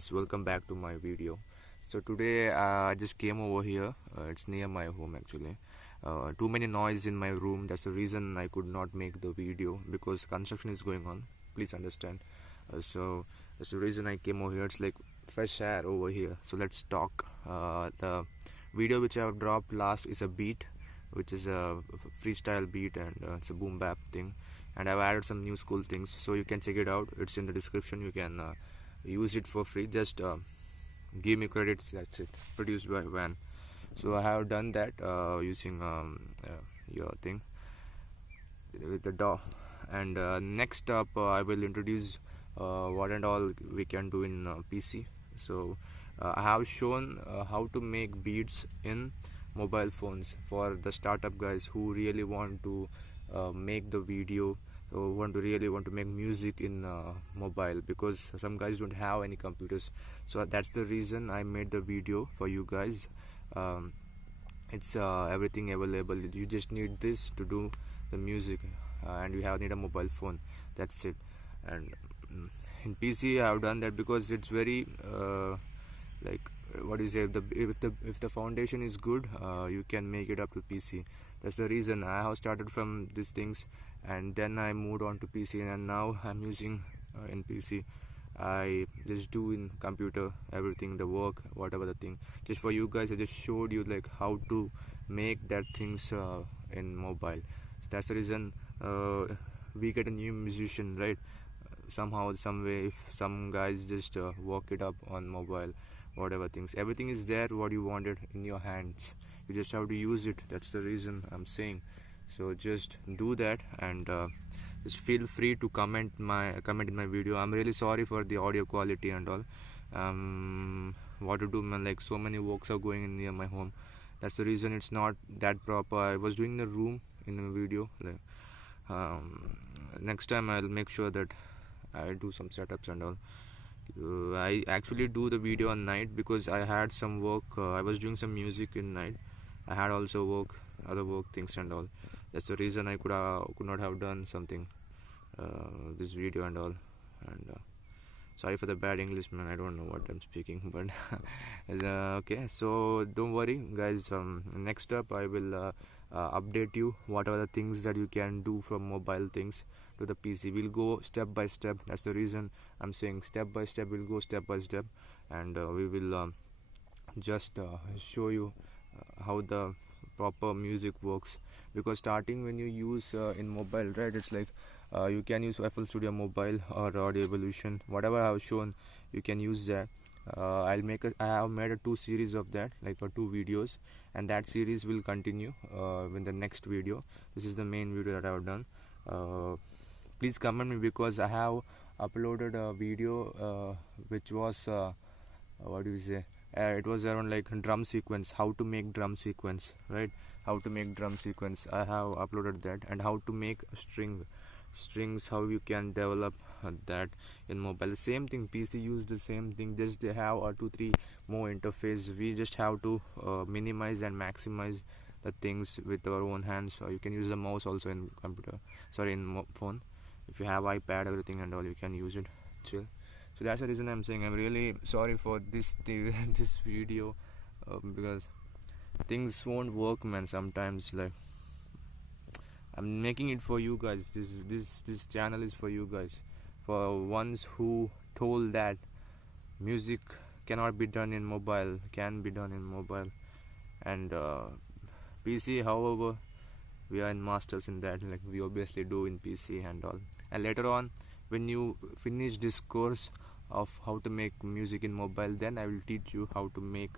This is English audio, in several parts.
guys, welcome back to my video. So today I just came over here. It's near my home actually. Too many noise in my room. That's the reason I could not make the video because construction is going on. Please understand. So that's the reason I came over here. It's like fresh air over here. So let's talk. The video which I have dropped last is a beat, which is a freestyle beat, and it's a boom bap thing. And I've added some new school things, so you can check it out. It's in the description. You can use it for free. Just give me credits. That's it. Produced by Van. So I have done that using your thing with the DAW. And next up, I will introduce what and all we can do in PC. So I have shown how to make beats in mobile phones for the startup guys who really want to make the video, really want to make music in mobile, because some guys don't have any computers. So that's the reason I made the video for you guys. It's everything available. You just need this to do the music, and you need a mobile phone. That's it. And in PC I have done that because it's very like what do you say, if the foundation is good, you can make it up to PC. That's the reason I have started from these things, and then I moved on to PC, and now I'm using in PC. I just do in computer everything, the work, whatever the thing. Just for you guys, I just showed you like how to make that things in mobile. So that's the reason we get a new musician, right? Somehow, some way, if some guys just work it up on mobile, whatever things, everything is there what you wanted in your hands. You just have to use it. That's the reason I'm saying. So just do that, and just feel free to comment in my video. I'm really sorry for the audio quality and all. What to do, man, like so many works are going in near my home. That's the reason it's not that proper. I was doing the room in the video. Like, next time I'll make sure that I do some setups and all. I actually do the video on night because I had some work. I was doing some music in night. I had also other work things and all. That's the reason I could not have done something this video and all. And sorry for the bad English, man. I don't know what I'm speaking, but okay. So don't worry, guys. Next up, I will update you what are the things that you can do from mobile things to the PC. We'll go step by step. That's the reason I'm saying step by step. We'll go step by step, and we will just show you how the proper music works. Because starting when you use in mobile, right, it's like you can use FL Studio Mobile or Audio Evolution, whatever I have shown, you can use that. I have made a 2 series of that, like for 2 videos, and that series will continue in the next video. This is the main video that I have done. Please comment me, because I have uploaded a video which was what do you say, it was around like drum sequence, how to make drum sequence, right? How to make drum sequence, I have uploaded that. And how to make strings, how you can develop that in mobile. The same thing, PC use the same thing, just they have 2-3 more interface. We just have to minimize and maximize the things with our own hands. So you can use the mouse also in computer, sorry, in phone. If you have iPad, everything and all, you can use it. Chill. So that's the reason I'm saying I'm really sorry for this this video, because things won't work, man. Sometimes, like, I'm making it for you guys. This channel is for you guys, for ones who told that music cannot be done in mobile, can be done in mobile. And PC, however, we are in masters in that, like we obviously do in PC and all. And later on, when you finish this course of how to make music in mobile, then I will teach you how to make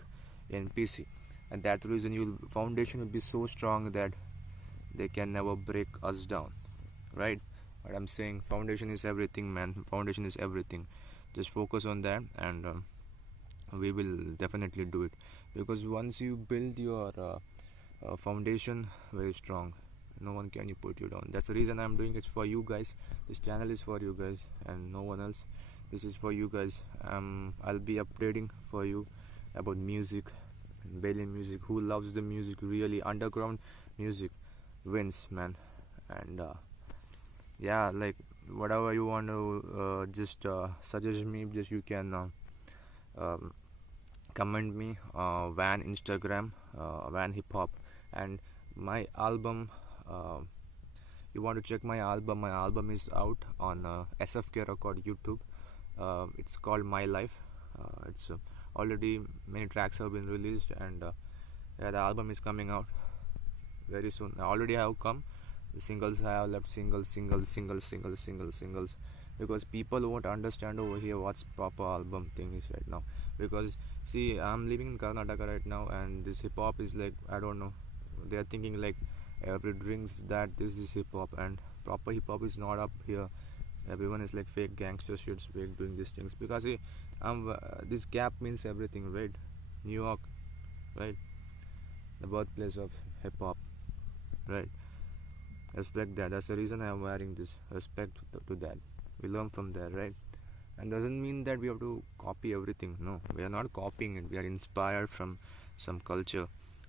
in PC. And that's the reason your foundation will be so strong that they can never break us down, right? What I'm saying, foundation is everything, man. Foundation is everything. Just focus on that, and we will definitely do it. Because once you build your foundation very strong, no one can put you down. That's the reason I'm doing it for you guys. This channel is for you guys and no one else. This is for you guys. I'll be updating for you about music, Bailey music. Who loves the music, really underground music wins, man. And yeah, like whatever you want to just suggest me, just you can um, comment me Van Instagram, Van Hip Hop, and my album. You want to check my album? My album is out on SFK Record YouTube. It's called My Life. It's already many tracks have been released, and yeah, the album is coming out very soon. I already have come. The singles I have left, singles, because people won't understand over here what's proper album thing is right now. Because see, I'm living in Karnataka right now, and this hip hop is like, I don't know. They are thinking like every drinks that this is hip hop, and proper hip hop is not up here. Everyone is like fake gangster shits, fake doing these things. Because see, this gap means everything, right? New York, right? The birthplace of hip hop, right? Respect that. That's the reason I'm wearing this. Respect to that. We learn from there, right? And doesn't mean that we have to copy everything. No, we are not copying it. We are inspired from some culture.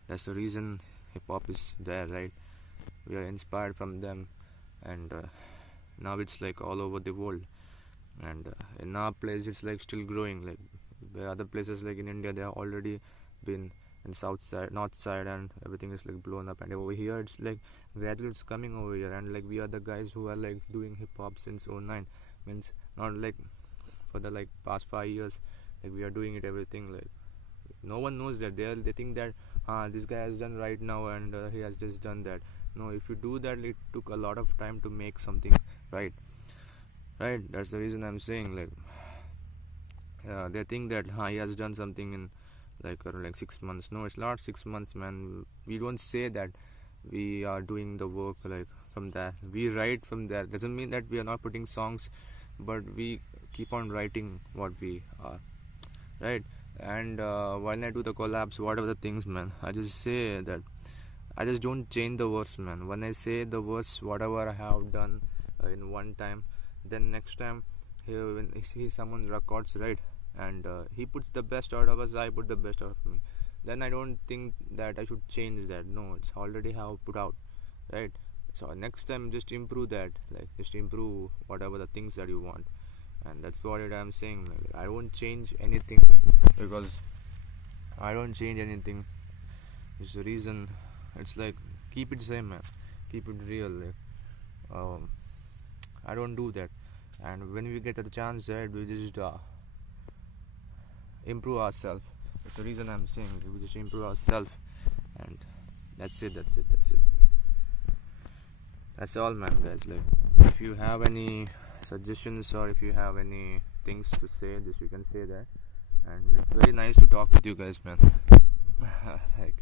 That's the reason hip hop is there, right? We are inspired from them, and now it's like all over the world. And in our place, it's like still growing. Like where other places, like in India, they have already been in south side, north side, and everything is like blown up. And over here, it's like gradually it's coming over here, and like we are the guys who are like doing hip hop since '09. Means not like for the like past 5 years, like we are doing it everything. Like no one knows that. They think that this guy has done right now, and he has just done that. No, if you do that, it took a lot of time to make something, right? Right. That's the reason I'm saying, like they think that he has done something in like around like 6 months. No, it's not 6 months, man. We don't say that we are doing the work like from there. We write from there. Doesn't mean that we are not putting songs, but we keep on writing what we are, right? And when I do the collabs, whatever the things, man, I just say that I just don't change the verse, man. When I say the verse, whatever I have done in one time, then next time when someone records, right, and he puts the best out of us, I put the best out of me, then I don't think that I should change that. No, it's already how put out, right? So next time just improve that, like just improve whatever the things that you want. And that's what I'm saying. Like, I won't change anything, because I don't change anything. It's the reason. It's like keep it same, man. Keep it real. Like, I don't do that. And when we get the chance, right, we just improve ourselves. That's the reason I'm saying we just improve ourselves, and that's it. That's all, man, guys. Like, if you have any suggestions or if you have any things to say, this you can say that. And it's very nice to talk with you guys, man. Like,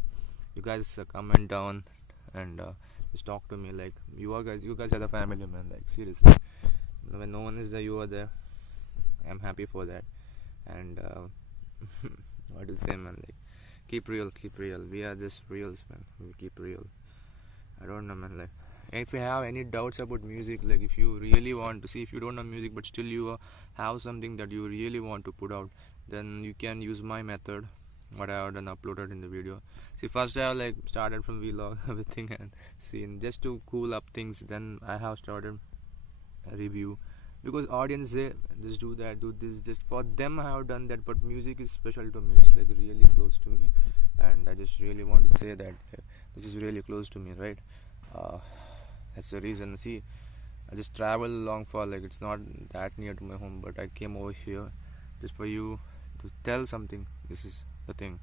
you guys comment down and just talk to me. Like, you guys are the family, man. Like, seriously, when no one is there, you are there. I'm happy for that. And what to say, man? Like, keep real. We are just reals, man. We keep real. I don't know, man. Like, if you have any doubts about music, like if you really want to see, if you don't know music but still you have something that you really want to put out, then you can use my method, what I have done uploaded in the video. See, first I have like started from vlog everything and seen just to cool up things. Then I have started a review, because audience say just do that, do this, just for them I have done that. But music is special to me. It's like really close to me, and I just really want to say that this is really close to me, right? That's the reason. See, I just travel along for, like, it's not that near to my home, but I came over here just for you to tell something. This is the thing.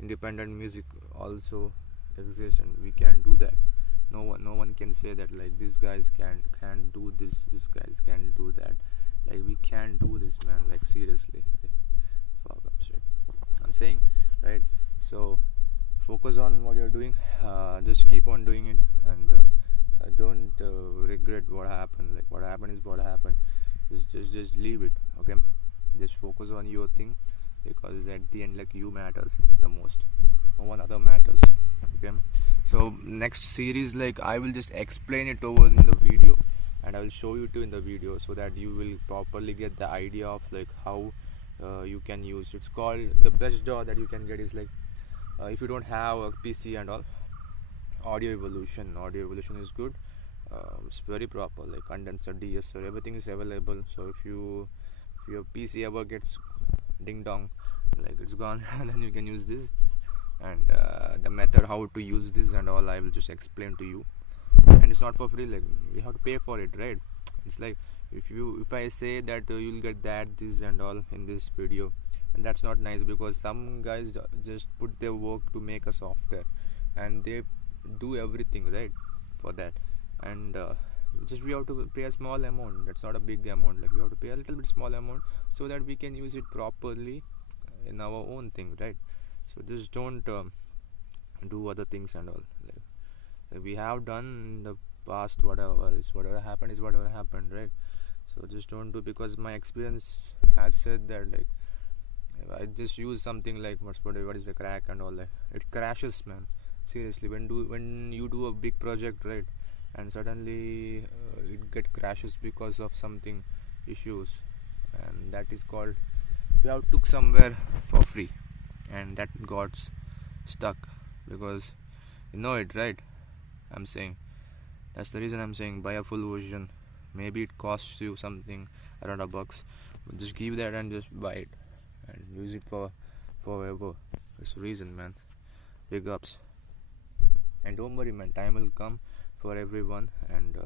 Independent music also exists, and we can do that. No one can say that like these guys can't do this. These guys can't do that. Like, we can do this, man. Like, seriously. Like, fuck up shit. I'm saying, right? So focus on what you're doing. Just keep on doing it, and don't regret what happened. Like, what happened is what happened. Just leave it. Okay, just focus on your thing, because at the end, like, you matters the most. No one other matters. Okay, so next series, like, I will just explain it over in the video, and I will show you too in the video, so that you will properly get the idea of like how you can use. It's called, the best DAW that you can get is like, if you don't have a PC and all, Audio Evolution is good. It's very proper, like condenser, DSR, everything is available. So if your PC ever gets ding dong, like it's gone. And then you can use this, and the method how to use this and all I will just explain to you. And it's not for free, like you have to pay for it, right? It's like if I say that you'll get that this and all in this video, and that's not nice, because some guys just put their work to make a software and they do everything right for that. And just we have to pay a small amount. That's not a big amount, like we have to pay a little bit small amount so that we can use it properly in our own thing, right? So just don't do other things and all. Like we have done in the past, whatever happened is whatever happened, right? So just don't do, because my experience has said that, like I just use something like what is the crack and all that, it crashes, man. Seriously, when you do a big project, right, and suddenly it get crashes because of something issues, and that is called we have took somewhere for free, and that got stuck, because you know it, right? I'm saying that's the reason I'm saying buy a full version. Maybe it costs you something around $1, but just give that and just buy it and use it for forever. That's the reason, man. Big ups. And don't worry, man, time will come for everyone, and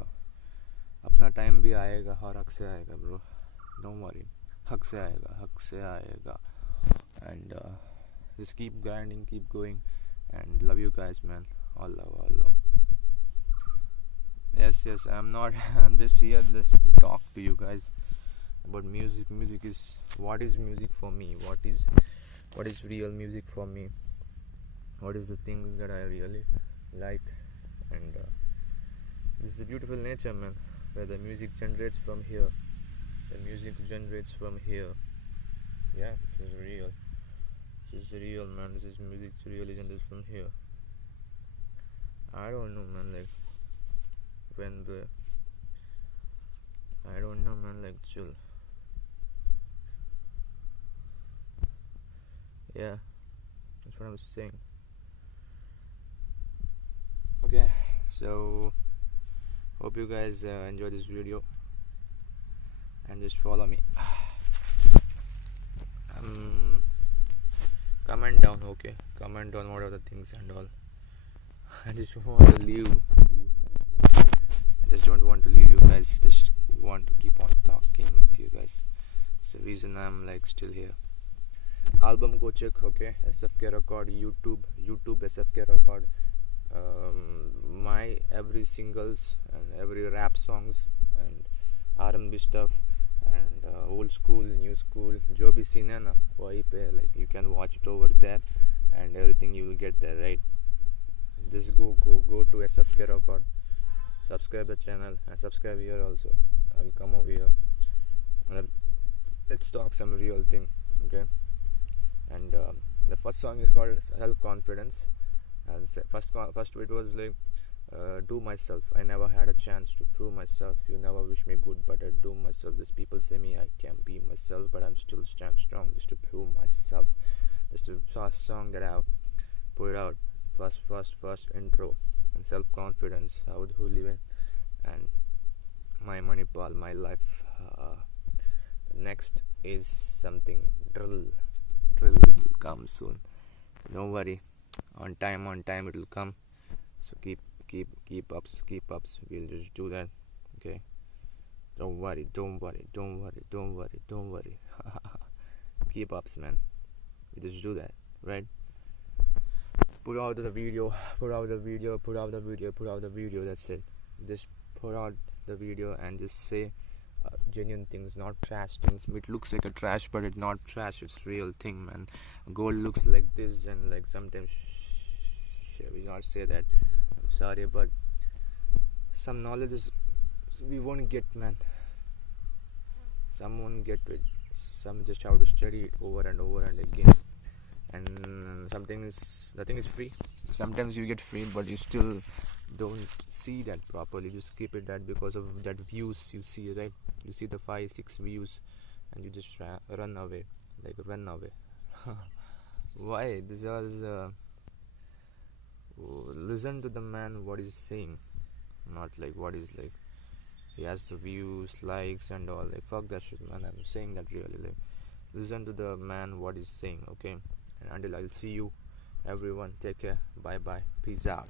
अपना time भी आएगा और हक से आएगा, bro. Don't worry, हक से आएगा. And just keep grinding, keep going, and love you guys, man. All love. Yes, I'm not I'm just here just to talk to you guys about music. Music is, what is music for me, what is real music for me, what is the things that I really like. And this is a beautiful nature, man, where the music generates from here. Yeah, this is real, man. This is music really generates from here. I don't know, man, like I don't know, man, like chill. Yeah, that's what I was saying. Okay, so hope you guys enjoy this video, and just follow me. Comment down, okay? Comment down what are the things and all. I just want to leave you guys. I just don't want to leave you guys. Just want to keep on talking with you guys. It's the reason I'm like still here. Album go check, okay? SFK Record, YouTube SFK Record. My every singles and every rap songs and R&B stuff and old school, new school, jo bhi scene hai na, wahi pe, like you can watch it over there, and everything you will get there, right? Just go to SFK Record, subscribe the channel, and subscribe here also. I will come over here and let's talk some real thing, okay? And the first song is called Self Confidence, and first it was like do myself. I never had a chance to prove myself. You never wish me good, but I do myself. These people say me I can't be myself, but I'm still stand strong just to prove myself. Just a first song that I've put out. First intro, and self confidence. How do you live in? And my Manipal, my life. The next is something drill. Drill will come soon. Don't worry. On time it will come. So keep ups. We'll just do that. Okay. Don't worry. Keep ups, man. We just do that, right? Put out the video. That's it. Just put out the video and just say genuine things, not trash things. It looks like a trash, but it's not trash. It's real thing, man. Gold looks like this, and like sometimes we not say that. I'm sorry, but some knowledge is we won't get, man. Some won't get it. Some just have to study it over and again. And nothing is free. Sometimes you get free, but you still don't see that properly. Just keep it that because of that views you see, right? You see the 5-6 views, and you just run away. Why? This was listen to the man what he's saying, not like what is like he has the views, likes and all. Like fuck that shit, man. I'm saying that really, like listen to the man what he's saying. Okay, and until I'll see you everyone, take care, bye bye, peace out.